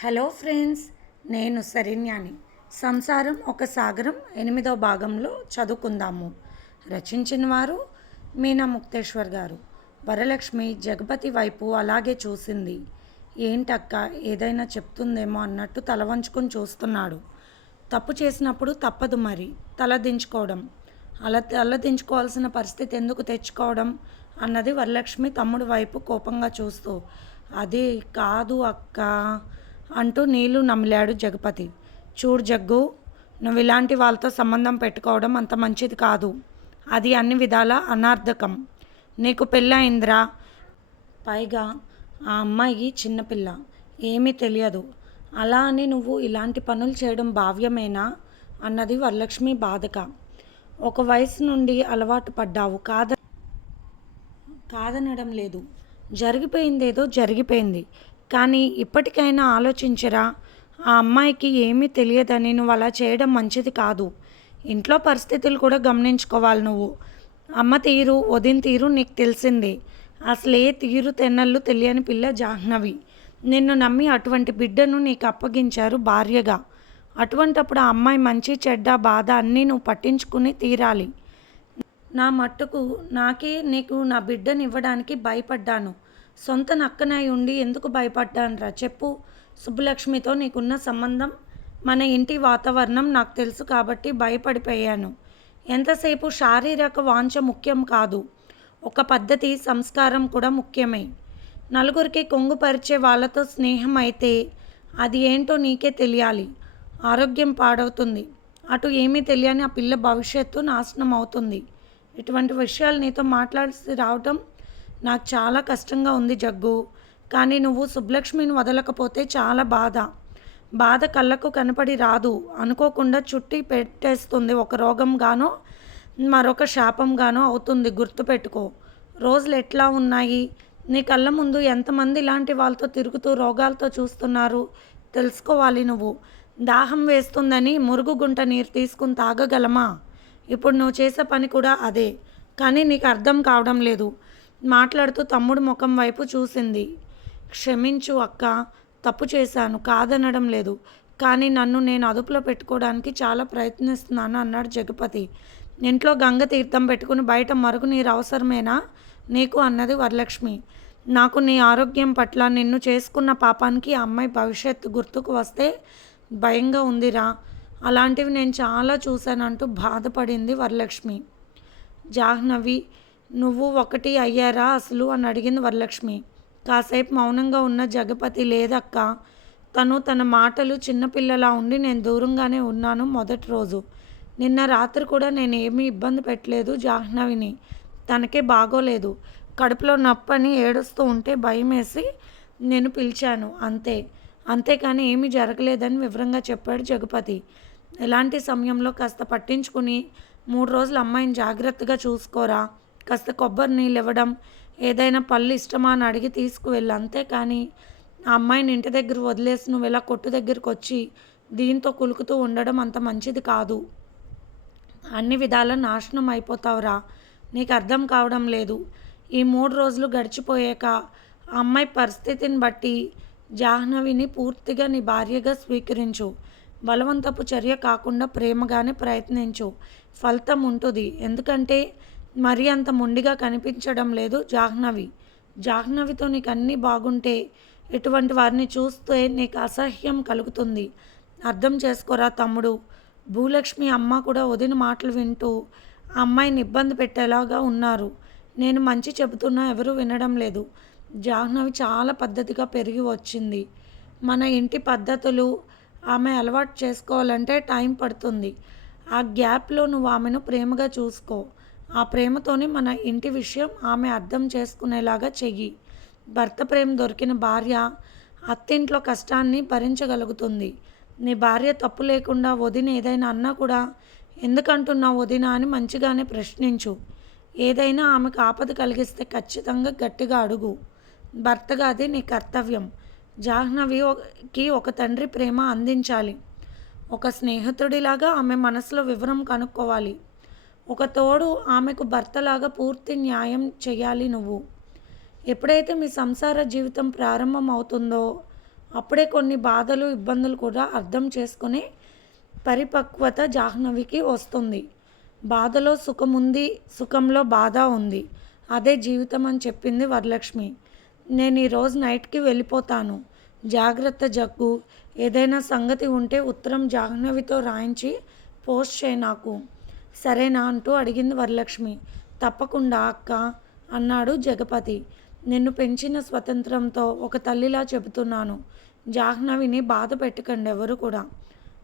Hello friends నేను సరిన్యాని సంసారం ఒక సాగరం ఎనిమిదో భాగంలో చదువుకుందాము. రచించిన వారు మీనా ముక్తేశ్వర్ గారు. వరలక్ష్మి జగపతి వైపు అలాగే చూసింది. ఏంటక్క ఏదైనా చెప్తుందేమో అన్నట్టు తల వంచుకొని చూస్తున్నాడు. తప్పు చేసినప్పుడు తప్పదు మరి తల దించుకోవడం. అలా తల దించుకోవాల్సిన పరిస్థితి ఎందుకు తెచ్చుకోవడం అన్నది వరలక్ష్మి తమ్ముడు వైపు కోపంగా చూస్తూ అది కాదు అక్క అంటూ నీళ్ళు నమిలాడు జగపతి. చూడు జగ్గు నువ్వు ఇలాంటి వాళ్ళతో సంబంధం పెట్టుకోవడం అంత మంచిది కాదు. అది అన్ని విధాల అనార్థకం. నీకు పెళ్ళయిందిరా పైగా ఆ అమ్మాయి చిన్నపిల్ల ఏమీ తెలియదు. అలా అని నువ్వు ఇలాంటి పనులు చేయడం భావ్యమేనా? అన్నది వరలక్ష్మి బాధక. ఒక వయసు నుండి అలవాటు పడ్డావు. కాద కాదనడం లేదు. జరిగిపోయిందేదో జరిగిపోయింది. కానీ ఇప్పటికైనా ఆలోచించరా? ఆ అమ్మాయికి ఏమీ తెలియదని నువ్వు అలా చేయడం మంచిది కాదు. ఇంట్లో పరిస్థితులు కూడా గమనించుకోవాలి నువ్వు. అమ్మ తీరు వదిన తీరు నీకు తెలిసిందే. అసలు ఏ తీరు తెన్నళ్ళు తెలియని పిల్ల జాహ్నవి. నిన్ను నమ్మి అటువంటి బిడ్డను నీకు అప్పగించారు భార్యగా. అటువంటప్పుడు ఆ అమ్మాయి మంచి చెడ్డ బాధ అన్నీ నువ్వు పట్టించుకుని తీరాలి. నా మట్టుకు నాకే నీకు నా బిడ్డని ఇవ్వడానికి భయపడ్డాను. సొంత నక్కనై ఉండి ఎందుకు భయపడ్డానురా? చెప్పు. సుబ్బులక్ష్మితో నీకున్న సంబంధం? మన ఇంటి వాతావరణం నాకు తెలుసు కాబట్టి భయపడిపోయాను. ఎంతసేపు శారీరక వాంఛ ముఖ్యం కాదు. ఒక పద్ధతి సంస్కారం కూడా ముఖ్యమే. నలుగురికి కొంగుపరిచే వాళ్ళతో స్నేహం అయితే అది ఏంటో నీకే తెలియాలి. ఆరోగ్యం పాడవుతుంది. అటు ఏమీ తెలియని ఆ పిల్ల భవిష్యత్తు నాశనం అవుతుంది ఇటువంటి విషయాలు నీతో మాట్లాడి రావటం నాకు చాలా కష్టంగా ఉంది జగ్గు. కానీ నువ్వు సుబ్బలక్ష్మిని వదలకపోతే చాలా బాధ. బాధ కళ్ళకు కనపడి రాదు. అనుకోకుండా చుట్టి పెట్టేస్తుంది. ఒక రోగంగానో మరొక శాపంగానో అవుతుంది. గుర్తుపెట్టుకో రోజులు ఎట్లా ఉన్నాయి? నీ కళ్ళ ముందు ఎంతమంది ఇలాంటి వాళ్ళతో తిరుగుతూ రోగాలతో చూస్తున్నారు? తెలుసుకోవాలి నువ్వు. దాహం వేస్తుందని మురుగు గుంట నీరు తీసుకుని తాగగలమా? ఇప్పుడు నువ్వు చేసే పని కూడా అదే. కానీ నీకు అర్థం కావడం లేదు. మాట్లాడుతూ తమ్ముడు ముఖం వైపు చూసింది. క్షమించు అక్క తప్పు చేశాను కాదనడం లేదు. కానీ నన్ను నేను అదుపులో పెట్టుకోవడానికి చాలా ప్రయత్నిస్తున్నాను అన్నాడు జగపతి. ఇంట్లో గంగ తీర్థం పెట్టుకుని బయట మరుగునీరు అవసరమేనా? నీకు అన్నది వరలక్ష్మి. నాకు నీ ఆరోగ్యం పట్ల నిన్ను చేసుకున్న పాపానికి ఆ అమ్మాయి భవిష్యత్తు గుర్తుకు వస్తే భయంగా ఉందిరా. అలాంటివి నేను చాలా చూశానంటూ బాధపడింది వరలక్ష్మి. జాహ్నవి నువ్వు ఒకటి అయ్యారా అసలు? అని అడిగింది వరలక్ష్మి. కాసేపు మౌనంగా ఉన్న జగపతి లేదక్క తను తన మాటలు చిన్నపిల్లలా ఉండి నేను దూరంగానే ఉన్నాను మొదటి రోజు. నిన్న రాత్రి కూడా నేను ఏమీ ఇబ్బంది పెట్టలేదు జాహ్నవిని. తనకే బాగోలేదు. కడుపులో నొప్పని ఏడుస్తూ ఉంటే భయం వేసి నేను పిలిచాను. అంతే. అంతేకాని ఏమీ జరగలేదని వివరంగా చెప్పాడు జగపతి. ఎలాంటి సమయంలో కాస్త పట్టించుకుని మూడు రోజులు అమ్మాయిని జాగ్రత్తగా చూసుకోరా? కాస్త కొబ్బరి నీళ్ళు ఇవ్వడం ఏదైనా పళ్ళు ఇష్టమా అని అడిగి తీసుకువెళ్ళు. అంతేకాని ఆ అమ్మాయిని ఇంటి దగ్గర వదిలేసి నువ్వు ఇలా కొట్టు దగ్గరికి వచ్చి దీంతో కులుకుతూ ఉండడం అంత మంచిది కాదు. అన్ని విధాల నాశనం అయిపోతావురా. నీకు అర్థం కావడం లేదు. ఈ మూడు రోజులు గడిచిపోయాక ఆ అమ్మాయి పరిస్థితిని బట్టి జాహ్నవిని పూర్తిగా నీ భార్యగా స్వీకరించు. బలవంతపు చర్య కాకుండా ప్రేమగానే ప్రయత్నించు. ఫలితం ఉంటుంది. ఎందుకంటే మరీ అంత మొండిగా కనిపించడం లేదు జాహ్నవి. జాహ్నవితో నీకు అన్నీ బాగుంటే ఇటువంటి వారిని చూస్తే నీకు అసహ్యం కలుగుతుంది. అర్థం చేసుకోరా తమ్ముడు. భూలక్ష్మి అమ్మ కూడా వదిన మాటలు వింటూ ఆ అమ్మాయిని ఇబ్బంది పెట్టేలాగా ఉన్నారు. నేను మంచి చెబుతున్నా ఎవరూ వినడం లేదు. జాహ్నవి చాలా పద్ధతిగా పెరిగి వచ్చింది. మన ఇంటి పద్ధతులు ఆమె అలవాటు చేసుకోవాలంటే టైం పడుతుంది. ఆ గ్యాప్లో నువ్వు ఆమెను ప్రేమగా చూసుకో. ఆ ప్రేమతోనే మన ఇంటి విషయం ఆమె అర్థం చేసుకునేలాగా చెయ్యి. భర్త ప్రేమ దొరికిన భార్య అత్తింట్లో కష్టాన్ని భరించగలుగుతుంది. నీ భార్య తప్పు లేకుండా వదిన ఏదైనా అన్నా కూడా ఎందుకంటున్నావు వదిన అని మంచిగానే ప్రశ్నించు. ఏదైనా ఆమెకు ఆపద కలిగిస్తే ఖచ్చితంగా గట్టిగా అడుగు. భర్తగా అది నీ కర్తవ్యం. జాహ్నవికి ఒక తండ్రి ప్రేమ అందించాలి. ఒక స్నేహితుడిలాగా ఆమె మనసులో వివరం కనుక్కోవాలి. ఒక తోడు ఆమెకు భర్తలాగా పూర్తి న్యాయం చేయాలి నువ్వు. ఎప్పుడైతే మీ సంసార జీవితం ప్రారంభం అవుతుందో అప్పుడే కొన్ని బాధలు ఇబ్బందులు కూడా అర్థం చేసుకుని పరిపక్వత జాహ్నవికి వస్తుంది. బాధలో సుఖం ఉంది సుఖంలో బాధ ఉంది. అదే జీవితం అని చెప్పింది వరలక్ష్మి. నేను ఈరోజు నైట్కి వెళ్ళిపోతాను. జాగ్రత్త జగ్గు. ఏదైనా సంగతి ఉంటే ఉత్తరం జాహ్నవితో రాయించి పోస్ట్ చేయి నాకు. సరేనా అంటూ అడిగింది వరలక్ష్మి. తప్పకుండా అక్క అన్నాడు జగపతి. నిన్ను పెంచిన స్వతంత్రంతో ఒక తల్లిలా చెబుతున్నాను. జాహ్నవిని బాధ పెట్టకండి ఎవరు కూడా.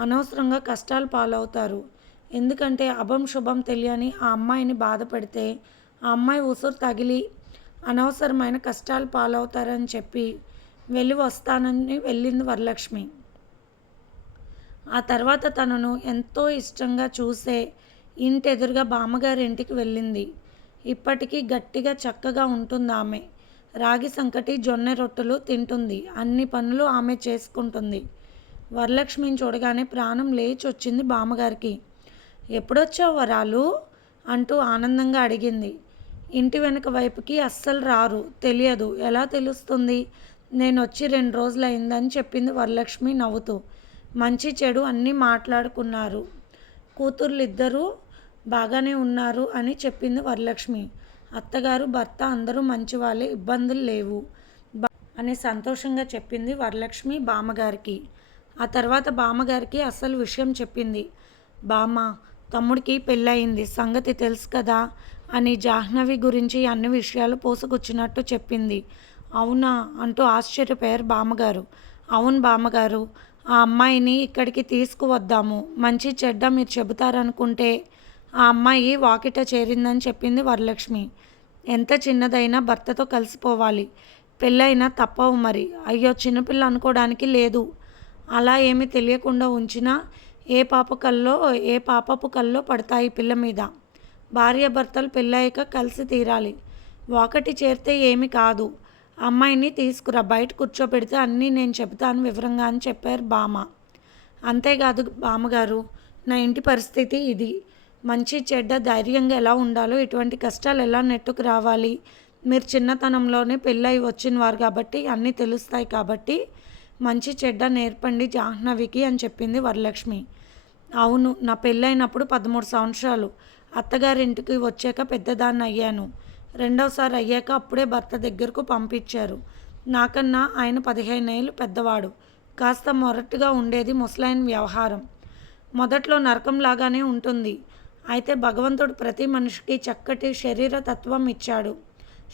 అనవసరంగా కష్టాలు పాలవుతారు. ఎందుకంటే అభం శుభం తెలియని ఆ అమ్మాయిని బాధ పెడితే ఆ అమ్మాయి ఉసురు తగిలి అనవసరమైన కష్టాలు పాలవుతారని చెప్పి వెళ్ళి వస్తానని వెళ్ళింది వరలక్ష్మి. ఆ తర్వాత తనను ఎంతో ఇష్టంగా చూసే ఇంటి ఎదురుగా బామ్మగారి ఇంటికి వెళ్ళింది. ఇప్పటికీ గట్టిగా చక్కగా ఉంటుంది ఆమె. రాగి సంకటి జొన్నె రొట్టెలు తింటుంది. అన్ని పనులు ఆమె చేసుకుంటుంది. వరలక్ష్మిని చూడగానే ప్రాణం లేచి వచ్చింది బామ్మగారికి. ఎప్పుడొచ్చావు వరాలు? అంటూ ఆనందంగా అడిగింది. ఇంటి వెనుక వైపుకి అస్సలు రారు. తెలియదు. ఎలా తెలుస్తుంది? నేను వచ్చి రెండు రోజులు అయిందని చెప్పింది వరలక్ష్మి నవ్వుతూ. మంచి చెడు అన్నీ మాట్లాడుకున్నారు. కూతుర్లిద్దరూ బాగానే ఉన్నారు అని చెప్పింది వరలక్ష్మి. అత్తగారు భర్త అందరూ మంచివాళ్ళే ఇబ్బందులు లేవు అని సంతోషంగా చెప్పింది వరలక్ష్మి బామ్మగారికి. ఆ తర్వాత బామ్మగారికి అసలు విషయం చెప్పింది. బామ్మ తమ్ముడికి పెళ్ళయింది సంగతి తెలుసు కదా అని జాహ్నవి గురించి అన్ని విషయాలు పోసుకొచ్చినట్టు చెప్పింది. అవునా అంటూ ఆశ్చర్యపోయారు బామ్మగారు. అవును బామ్మగారు ఆ అమ్మాయిని ఇక్కడికి తీసుకువద్దాము. మంచి చెడ్డ మీరు చెబుతారనుకుంటే ఆ అమ్మాయి వాకిట చేరిందని చెప్పింది వరలక్ష్మి. ఎంత చిన్నదైనా భర్తతో కలిసిపోవాలి. పెళ్ళైనా తప్పవు మరి. అయ్యో చిన్నపిల్ల అనుకోవడానికి లేదు. అలా ఏమీ తెలియకుండా ఉంచినా ఏ పాప కల్లో ఏ పాపపు కల్లో పడతాయి పిల్ల మీద. భార్య భర్తలు పెళ్ళాక కలిసి తీరాలి. ఒకటి చేరితే ఏమి కాదు. అమ్మాయిని తీసుకురా బయట కూర్చోబెడితే అన్నీ నేను చెబుతాను వివరంగా అని చెప్పారు బామ. అంతేకాదు బామ్మగారు నా ఇంటి పరిస్థితి ఇది. మంచి చెడ్డ ధైర్యంగా ఎలా ఉండాలో ఇటువంటి కష్టాలు ఎలా నెట్టుకు రావాలి? మీరు చిన్నతనంలోనే పెళ్ళై వచ్చిన వారు కాబట్టి అన్నీ తెలుస్తాయి కాబట్టి మంచి చెడ్డ నేర్పండి జాహ్నవికి అని చెప్పింది వరలక్ష్మి. అవును నా పెళ్ళైనప్పుడు పదమూడు సంవత్సరాలు. అత్తగారింటికి వచ్చాక పెద్దదాన్ని అయ్యాను. రెండవసారి అయ్యాక అప్పుడే భర్త దగ్గరకు పంపించారు. నాకన్నా ఆయన పదిహేను ఏళ్ళు పెద్దవాడు. కాస్త మొరటుగా ఉండేది ముసలాయన వ్యవహారం. మొదట్లో నరకంలాగానే ఉంటుంది. అయితే భగవంతుడు ప్రతి మనిషికి చక్కటి శరీర తత్వం ఇచ్చాడు.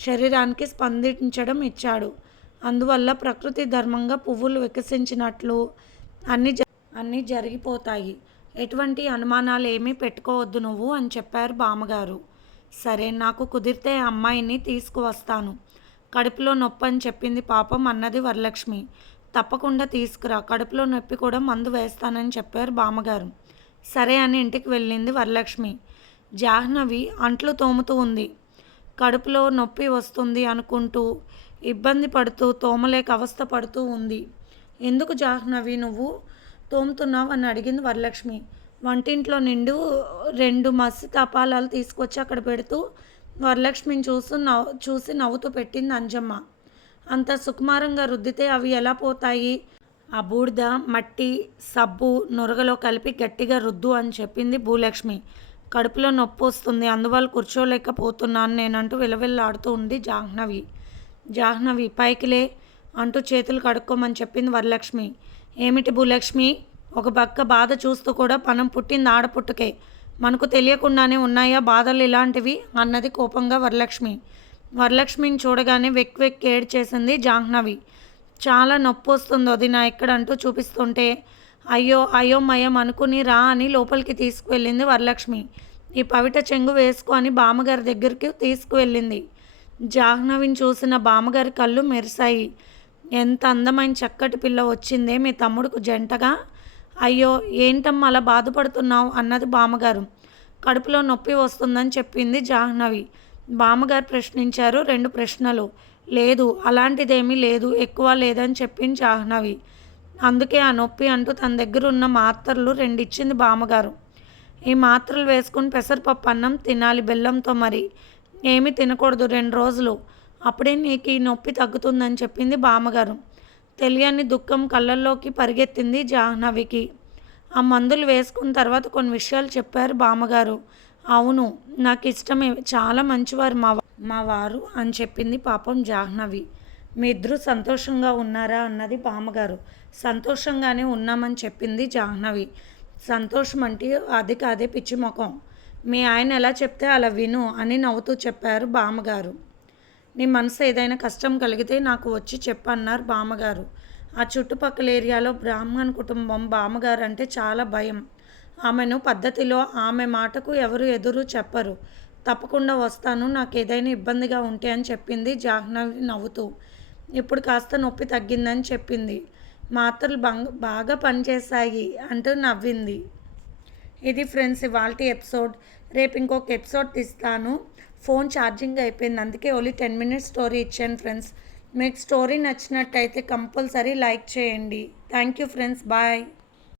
శరీరానికి స్పందించడం ఇచ్చాడు. అందువల్ల ప్రకృతి ధర్మంగా పువ్వులు వికసించినట్లు అన్ని జ- అన్నీ జరిగిపోతాయి. ఎటువంటి అనుమానాలు ఏమీ పెట్టుకోవద్దు నువ్వు అని చెప్పారు బామ్మగారు. సరే నాకు కుదిరితే అమ్మాయిని తీసుకువస్తాను. కడుపులో నొప్పి అని చెప్పింది పాపం అన్నది వరలక్ష్మి. తప్పకుండా తీసుకురా కడుపులో నొప్పి కూడా మందు వేస్తానని చెప్పారు బామ్మగారు. సరే అని ఇంటికి వెళ్ళింది వరలక్ష్మి. జాహ్నవి అంట్లు తోముతూ ఉంది. కడుపులో నొప్పి వస్తుంది అనుకుంటూ ఇబ్బంది పడుతూ తోమలేక అవస్థ పడుతూ ఉంది. ఎందుకు జాహ్నవి నువ్వు తోముతున్నావు? అని అడిగింది వరలక్ష్మి. వంటింట్లో నిండు రెండు మసి తపాలాలు తీసుకొచ్చి అక్కడ పెడుతూ వరలక్ష్మిని చూస్తూ నవ్వు చూసి నవ్వుతూ పెట్టింది అంజమ్మ. అంత సుకుమారంగా రుద్దితే అవి ఎలా పోతాయి? ఆ బూడిద మట్టి సబ్బు నురగలో కలిపి గట్టిగా రుద్దు అని చెప్పింది భూలక్ష్మి. కడుపులో నొప్పి వస్తుంది అందువల్ల కూర్చోలేకపోతున్నాను నేనంటూ విలవిల్లాడుతూ ఉంది జాహ్నవి. జాహ్నవి పైకిలే అంటూ చేతులు కడుక్కోమని చెప్పింది వరలక్ష్మి. ఏమిటి భూలక్ష్మి? ఒక పక్క బాధ చూస్తూ కూడా పనం పుట్టింది ఆడపుట్టుకే మనకు తెలియకుండానే ఉన్నాయా బాధలు ఇలాంటివి? అన్నది కోపంగా వరలక్ష్మి. వరలక్ష్మిని చూడగానే వెక్ వెక్ ఏడ్ చేసింది జాహ్నవి. చాలా నొప్పి వస్తుంది వదిన ఎక్కడంటూ చూపిస్తుంటే. అయ్యో అయోమయం అనుకుని రా అని లోపలికి తీసుకువెళ్ళింది వరలక్ష్మి. ఈ పవిట చెంగు వేసుకో అని బామ్మగారి దగ్గరికి తీసుకువెళ్ళింది. జాహ్నవిని చూసిన బామ్మగారి కళ్ళు మెరిశాయి. ఎంత అందమైన చక్కటి పిల్ల వచ్చిందే మీ తమ్ముడుకు జంటగా? అయ్యో ఏంటమ్మా అలా బాధపడుతున్నావు? అన్నది బామ్మగారు. కడుపులో నొప్పి వస్తుందని చెప్పింది జాహ్నవి. బామ్మగారు ప్రశ్నించారు రెండు ప్రశ్నలు. లేదు అలాంటిదేమీ లేదు ఎక్కువ లేదని చెప్పింది జాహ్నవి. అందుకే ఆ నొప్పి అంటూ తన దగ్గర ఉన్న మాత్రలు రెండు ఇచ్చింది బామ్మగారు. ఈ మాత్రలు వేసుకుని పెసరపప్పు అన్నం తినాలి బెల్లంతో మరి. ఏమీ తినకూడదు రెండు రోజులు. అప్పుడే నీకు ఈ నొప్పి తగ్గుతుందని చెప్పింది బామ్మగారు. తెలియని దుఃఖం కళ్ళల్లోకి పరిగెత్తింది జాహ్నవికి. ఆ మందులు వేసుకున్న తర్వాత కొన్ని విషయాలు చెప్పారు బామ్మగారు. అవును నాకు ఇష్టమే చాలా మంచివారు మా మా వారు అని చెప్పింది పాపం జాహ్నవి. మీ ఇద్దరు సంతోషంగా ఉన్నారా అన్నది బామ్మగారు. సంతోషంగానే ఉన్నామని చెప్పింది జాహ్నవి. సంతోషం అంటే అది కాదే పిచ్చి ముఖం. మీ ఆయన ఎలా చెప్తే అలా విను అని నవ్వుతూ చెప్పారు బామ్మగారు. నీ మనసు ఏదైనా కష్టం కలిగితే నాకు వచ్చి చెప్పన్నారు బామ్మగారు. ఆ చుట్టుపక్కల ఏరియాలో బ్రాహ్మణ్ కుటుంబం బామ్మగారు అంటే చాలా భయం. ఆమెను పద్ధతిలో ఆమె మాటకు ఎవరు ఎదురు చెప్పరు. తప్పకుండా వస్తాను నాకు ఏదైనా ఇబ్బందిగా ఉంటే అని చెప్పింది జాహ్నవి నవ్వుతూ. ఇప్పుడు కాస్త నొప్పి తగ్గిందని చెప్పింది. మాత్రలు బంగ బాగా పనిచేశాయి అంటూ నవ్వింది. ఇది ఫ్రెండ్స్ ఇవాళ ఎపిసోడ్. రేపు ఇంకొక ఎపిసోడ్ తీస్తాను. ఫోన్ ఛార్జింగ్ అయిపోయింది. అందుకే ఓన్లీ టెన్ మినిట్స్ స్టోరీ ఇచ్చాను ఫ్రెండ్స్. మీకు స్టోరీ నచ్చినట్టయితే కంపల్సరీ లైక్ చేయండి. Thank you friends. బాయ్.